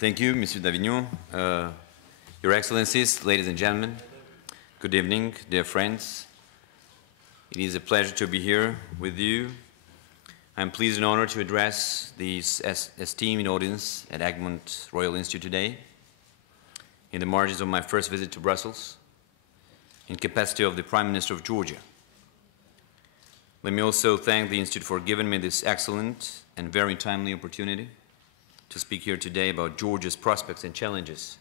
Thank you, Monsieur Davignon. Your Excellencies, ladies and gentlemen, good evening, dear friends. It is a pleasure to be here with you. I'm pleased and honored to address this esteemed audience at Egmont Royal Institute today, in the margins of my first visit to Brussels, in capacity of the Prime Minister of Georgia. Let me also thank the Institute for giving me this excellent and very timely opportunity to speak here today about Georgia's prospects and challenges,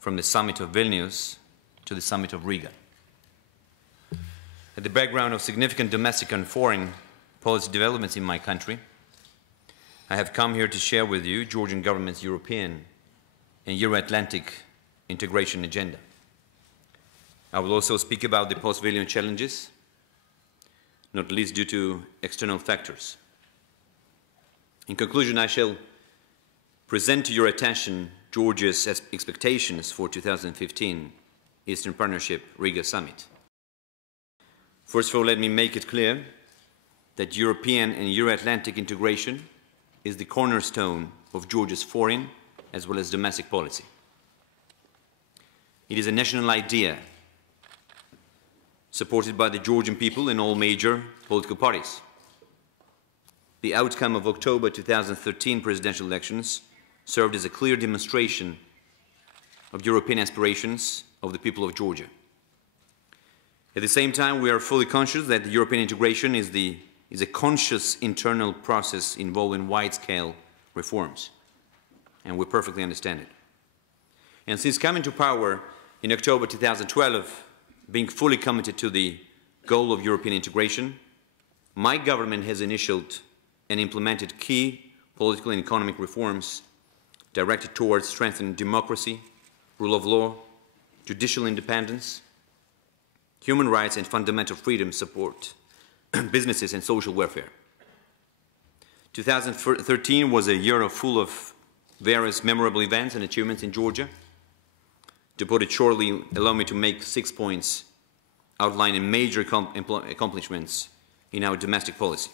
from the summit of Vilnius to the summit of Riga. At the background of significant domestic and foreign policy developments in my country, I have come here to share with you Georgian government's European and Euro-Atlantic integration agenda. I will also speak about the post-Vilnius challenges, not least due to external factors. In conclusion, I shall present to your attention Georgia's expectations for 2015 Eastern Partnership Riga Summit. First of all, let me make it clear that European and Euro-Atlantic integration is the cornerstone of Georgia's foreign as well as domestic policy. It is a national idea supported by the Georgian people and all major political parties. The outcome of October 2013 presidential elections served as a clear demonstration of European aspirations of the people of Georgia. At the same time, we are fully conscious that the European integration is a conscious internal process involving wide-scale reforms, and we perfectly understand it. And since coming to power in October 2012, being fully committed to the goal of European integration, my government has initiated and implemented key political and economic reforms directed towards strengthening democracy, rule of law, judicial independence, human rights and fundamental freedom support, businesses and social welfare. 2013 was a year full of various memorable events and achievements in Georgia. To put it shortly, allow me to make 6 points outlining major accomplishments in our domestic policy.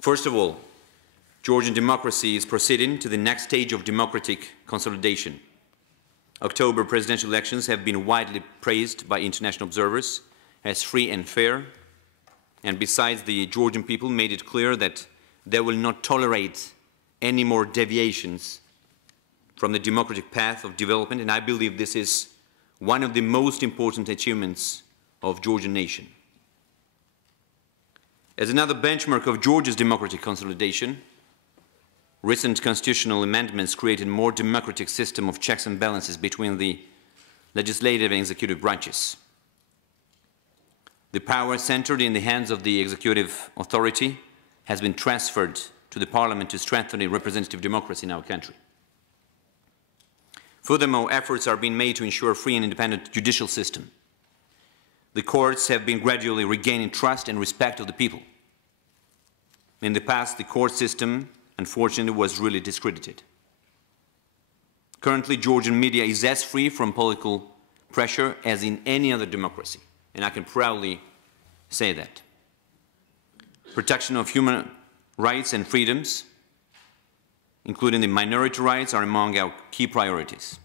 First of all, Georgian democracy is proceeding to the next stage of democratic consolidation. October presidential elections have been widely praised by international observers as free and fair, and besides, the Georgian people made it clear that they will not tolerate any more deviations from the democratic path of development, and I believe this is one of the most important achievements of Georgian nation. As another benchmark of Georgia's democratic consolidation, recent constitutional amendments created a more democratic system of checks and balances between the legislative and executive branches. The power centered in the hands of the executive authority has been transferred to the parliament to strengthen the representative democracy in our country. Furthermore, efforts are being made to ensure a free and independent judicial system. The courts have been gradually regaining trust and respect of the people. In the past, the court system, unfortunately, was really discredited. Currently, Georgian media is as free from political pressure as in any other democracy, and I can proudly say that. Protection of human rights and freedoms, including the minority rights, are among our key priorities.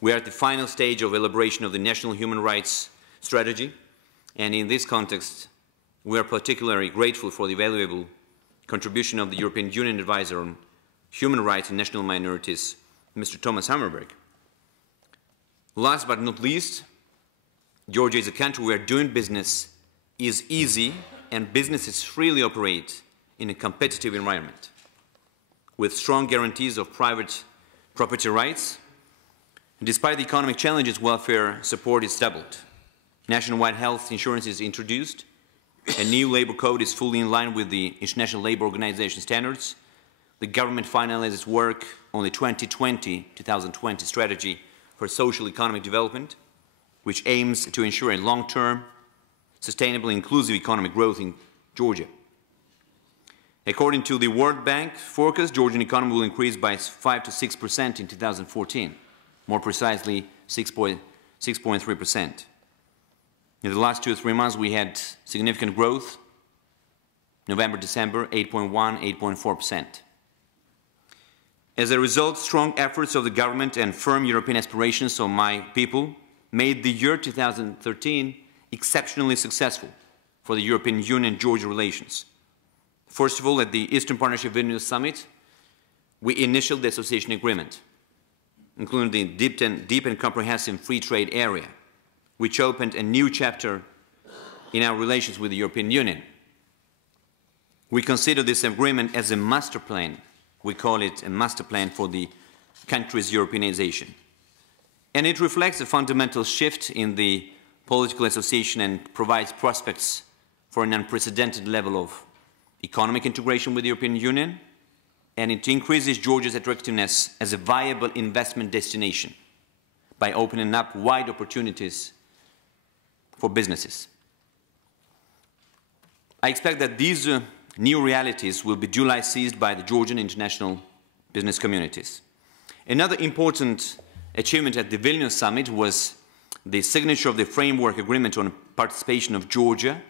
We are at the final stage of elaboration of the National Human Rights Strategy, and in this context, we are particularly grateful for the valuable contribution of the European Union Advisor on Human Rights and National Minorities, Mr. Thomas Hammerberg. Last but not least, Georgia is a country where doing business is easy and businesses freely operate in a competitive environment, with strong guarantees of private property rights. And despite the economic challenges, welfare support is doubled. Nationwide health insurance is introduced. A new labor code is fully in line with the International Labour Organization standards. The government finalizes work on the 2020-2020 strategy for social economic development, which aims to ensure a long-term, sustainable, inclusive economic growth in Georgia. According to the World Bank forecast, Georgian economy will increase by 5 to 6% in 2014, more precisely 6.3%. In the last 2 or 3 months, we had significant growth. November, December, 8.1, 8.4%. As a result, strong efforts of the government and firm European aspirations of my people made the year 2013 exceptionally successful for the European Union-Georgia relations. First of all, at the Eastern Partnership Vilnius Summit, we initialed the association agreement, including the deep and comprehensive free trade area, which opened a new chapter in our relations with the European Union. We consider this agreement as a master plan. We call it a master plan for the country's Europeanization. And it reflects a fundamental shift in the political association and provides prospects for an unprecedented level of economic integration with the European Union, and it increases Georgia's attractiveness as a viable investment destination by opening up wide opportunities for businesses. I expect that these new realities will be duly seized by the Georgian international business communities. Another important achievement at the Vilnius Summit was the signature of the framework agreement on participation of Georgia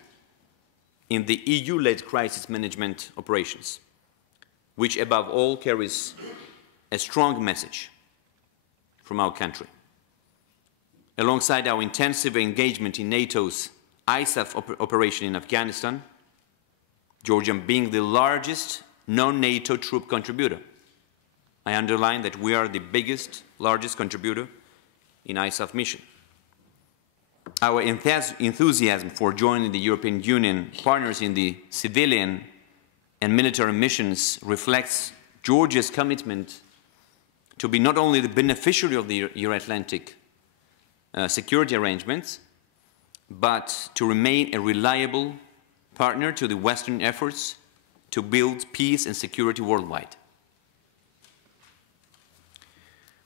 in the EU-led crisis management operations, which above all carries a strong message from our country. Alongside our intensive engagement in NATO's ISAF operation in Afghanistan, Georgia being the largest non-NATO troop contributor. I underline that we are the largest contributor in ISAF mission. Our enthusiasm for joining the European Union partners in the civilian and military missions reflects Georgia's commitment to be not only the beneficiary of the Euro-Atlantic security arrangements, but to remain a reliable partner to the Western efforts to build peace and security worldwide.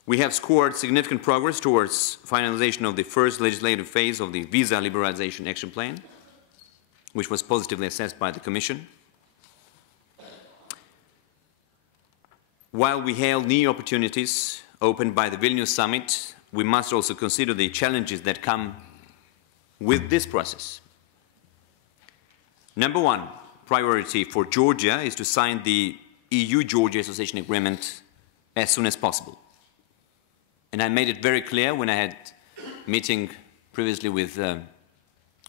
We have scored significant progress towards finalization of the first legislative phase of the Visa Liberalization Action Plan, which was positively assessed by the Commission. While we hail new opportunities opened by the Vilnius Summit, we must also consider the challenges that come with this process. Number one priority for Georgia is to sign the EU-Georgia Association Agreement as soon as possible. And I made it very clear when I had a meeting previously with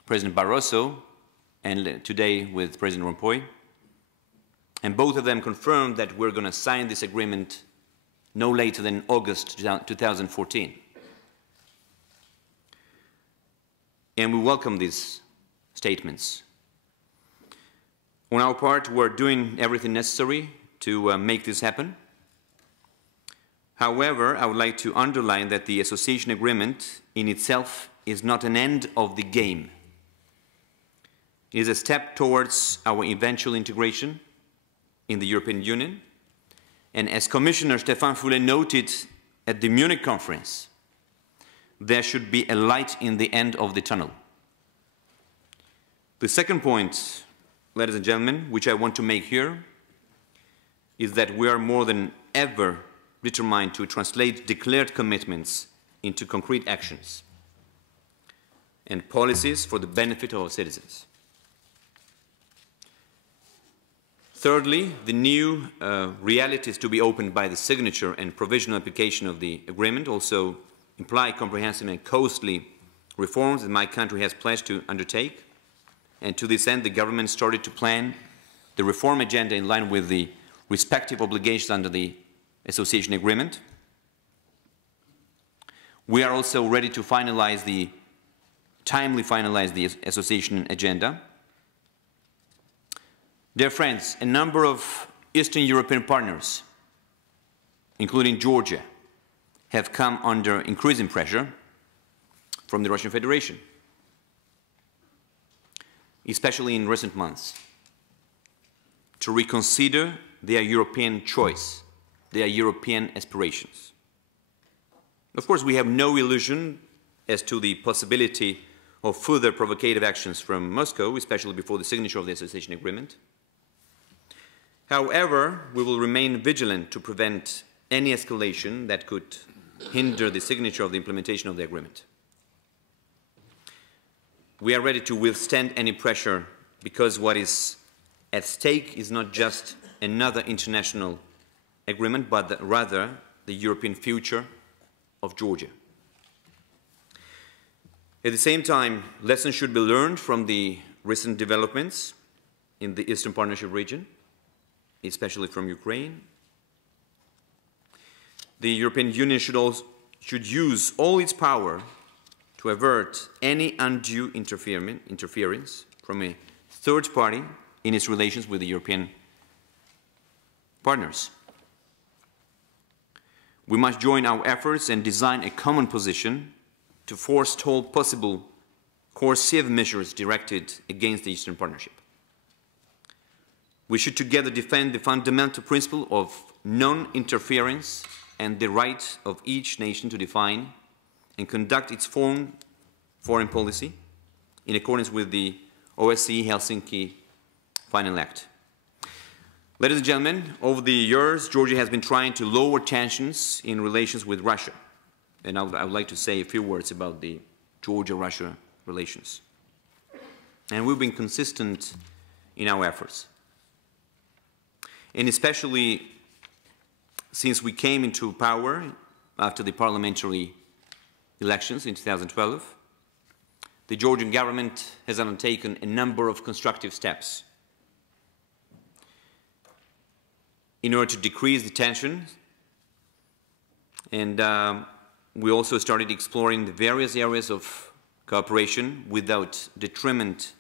President Barroso and today with President Rompuy. And both of them confirmed that we're going to sign this agreement no later than August 2014. And we welcome these statements. On our part, we're doing everything necessary to make this happen. However, I would like to underline that the association agreement in itself is not an end of the game. It is a step towards our eventual integration in the European Union. And as Commissioner Stefan Füle noted at the Munich conference, there should be a light in the end of the tunnel. The second point, ladies and gentlemen, which I want to make here, is that we are more than ever determined to translate declared commitments into concrete actions and policies for the benefit of our citizens. Thirdly, the new realities to be opened by the signature and provisional application of the agreement also imply comprehensive and costly reforms that my country has pledged to undertake. And to this end, the government started to plan the reform agenda in line with the respective obligations under the association agreement. We are also ready to timely finalize the association agenda. Dear friends, a number of Eastern European partners, including Georgia, have come under increasing pressure from the Russian Federation, especially in recent months, to reconsider their European choice, their European aspirations. Of course, we have no illusion as to the possibility of further provocative actions from Moscow, especially before the signature of the association agreement. However, we will remain vigilant to prevent any escalation that could hinder the signature of the implementation of the agreement. We are ready to withstand any pressure because what is at stake is not just another international agreement, but rather the European future of Georgia. At the same time, lessons should be learned from the recent developments in the Eastern Partnership region, especially from Ukraine. The European Union should use all its power to avert any undue interference from a third party in its relations with the European partners. We must join our efforts and design a common position to forestall possible coercive measures directed against the Eastern Partnership. We should together defend the fundamental principle of non-interference and the right of each nation to define and conduct its foreign policy in accordance with the OSCE Helsinki Final Act. Ladies and gentlemen, over the years, Georgia has been trying to lower tensions in relations with Russia. And I would like to say a few words about the Georgia-Russia relations. And we've been consistent in our efforts. And especially since we came into power after the parliamentary elections in 2012, the Georgian government has undertaken a number of constructive steps in order to decrease the tension, and we also started exploring the various areas of cooperation without detriment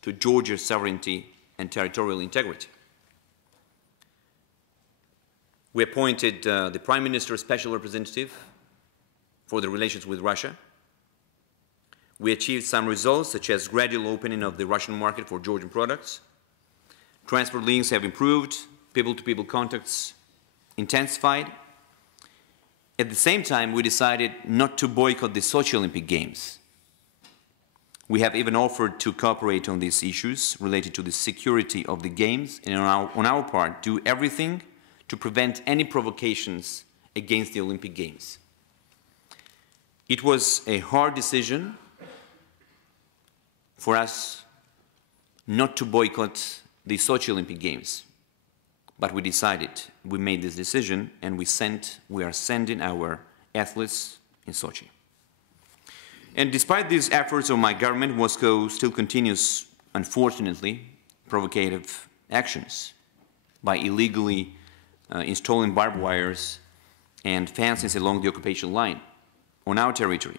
to Georgia's sovereignty and territorial integrity. We appointed the Prime Minister's Special Representative for the relations with Russia. We achieved some results, such as gradual opening of the Russian market for Georgian products. Transport links have improved, people-to-people contacts intensified. At the same time, we decided not to boycott the Sochi Olympic Games. We have even offered to cooperate on these issues related to the security of the Games, and on our part, do everything to prevent any provocations against the Olympic Games. It was a hard decision for us not to boycott the Sochi Olympic Games. But we decided, we made this decision, and we are sending our athletes in Sochi. And despite these efforts of my government, Moscow still continues, unfortunately, provocative actions by illegally installing barbed wires and fences along the occupation line on our territory.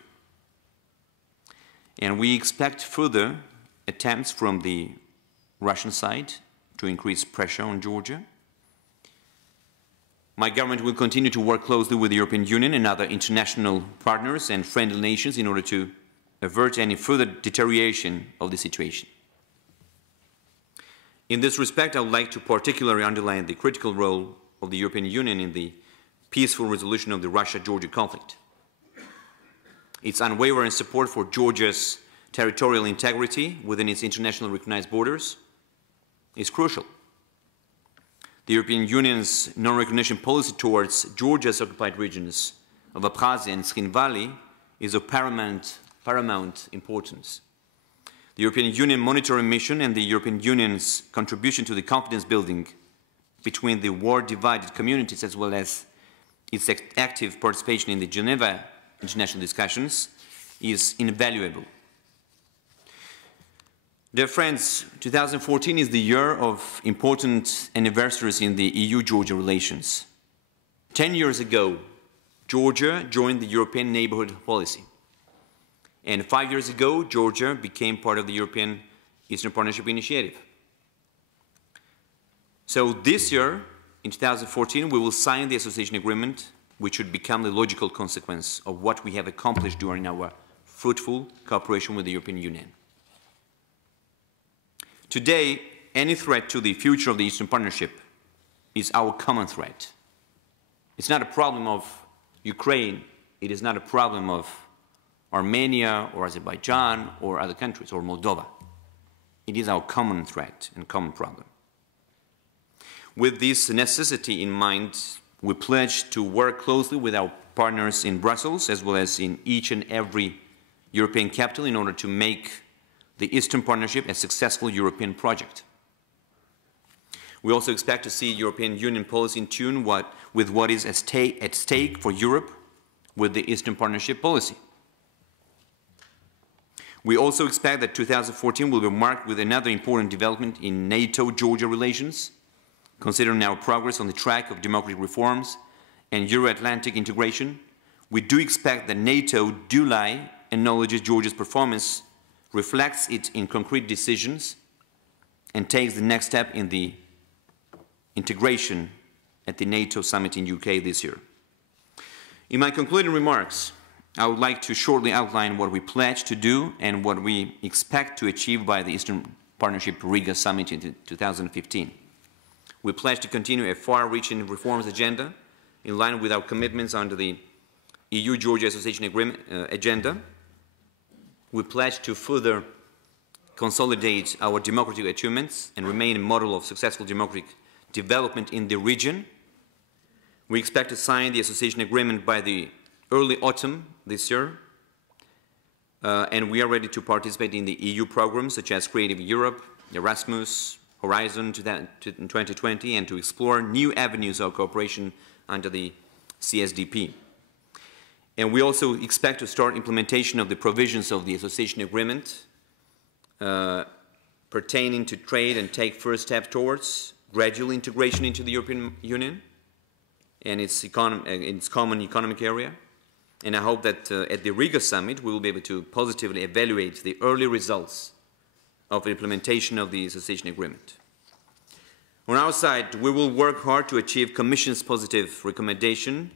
And we expect further attempts from the Russian side to increase pressure on Georgia. My government will continue to work closely with the European Union and other international partners and friendly nations in order to avert any further deterioration of the situation. In this respect, I would like to particularly underline the critical role of the European Union in the peaceful resolution of the Russia-Georgia conflict. Its unwavering support for Georgia's territorial integrity within its internationally recognized borders is crucial. The European Union's non-recognition policy towards Georgia's occupied regions of Abkhazia and Skhin Valley is of paramount importance. The European Union monitoring mission and the European Union's contribution to the confidence building between the war-divided communities, as well as its active participation in the Geneva international discussions, is invaluable. Dear friends, 2014 is the year of important anniversaries in the EU-Georgia relations. 10 years ago, Georgia joined the European Neighborhood Policy. And 5 years ago, Georgia became part of the European Eastern Partnership Initiative. So this year, in 2014, we will sign the association agreement, which should become the logical consequence of what we have accomplished during our fruitful cooperation with the European Union. Today, any threat to the future of the Eastern Partnership is our common threat. It's not a problem of Ukraine, it is not a problem of Armenia or Azerbaijan or other countries or Moldova. It is our common threat and common problem. With this necessity in mind, we pledge to work closely with our partners in Brussels as well as in each and every European capital in order to make the Eastern Partnership a successful European project. We also expect to see European Union policy in tune with what is at stake for Europe with the Eastern Partnership policy. We also expect that 2014 will be marked with another important development in NATO-Georgia relations, considering our progress on the track of democratic reforms and Euro-Atlantic integration. We do expect that NATO, duly acknowledges Georgia's performance, reflects it in concrete decisions, and takes the next step in the integration at the NATO summit in UK this year. In my concluding remarks, I would like to shortly outline what we pledge to do and what we expect to achieve by the Eastern Partnership Riga Summit in 2015. We pledge to continue a far-reaching reforms agenda in line with our commitments under the EU-Georgia Association Agreement agenda. We pledge to further consolidate our democratic achievements and remain a model of successful democratic development in the region. We expect to sign the association agreement by the early autumn this year, and we are ready to participate in the EU programs such as Creative Europe, Erasmus, Horizon 2020, and to explore new avenues of cooperation under the CSDP. And we also expect to start implementation of the provisions of the association agreement pertaining to trade and take first steps towards gradual integration into the European Union and its common economic area. And I hope that at the Riga summit we will be able to positively evaluate the early results of implementation of the association agreement. On our side, we will work hard to achieve Commission's positive recommendation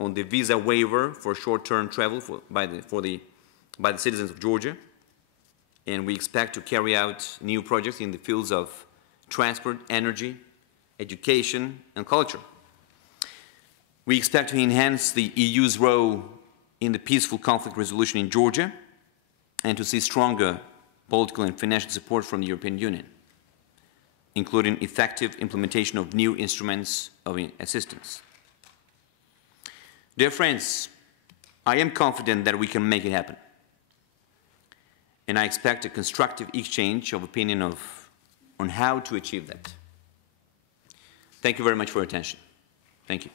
on the visa waiver for short-term travel by the citizens of Georgia, and we expect to carry out new projects in the fields of transport, energy, education, and culture. We expect to enhance the EU's role in the peaceful conflict resolution in Georgia and to see stronger political and financial support from the European Union, including effective implementation of new instruments of assistance. Dear friends, I am confident that we can make it happen, and I expect a constructive exchange of opinion on how to achieve that. Thank you very much for your attention. Thank you.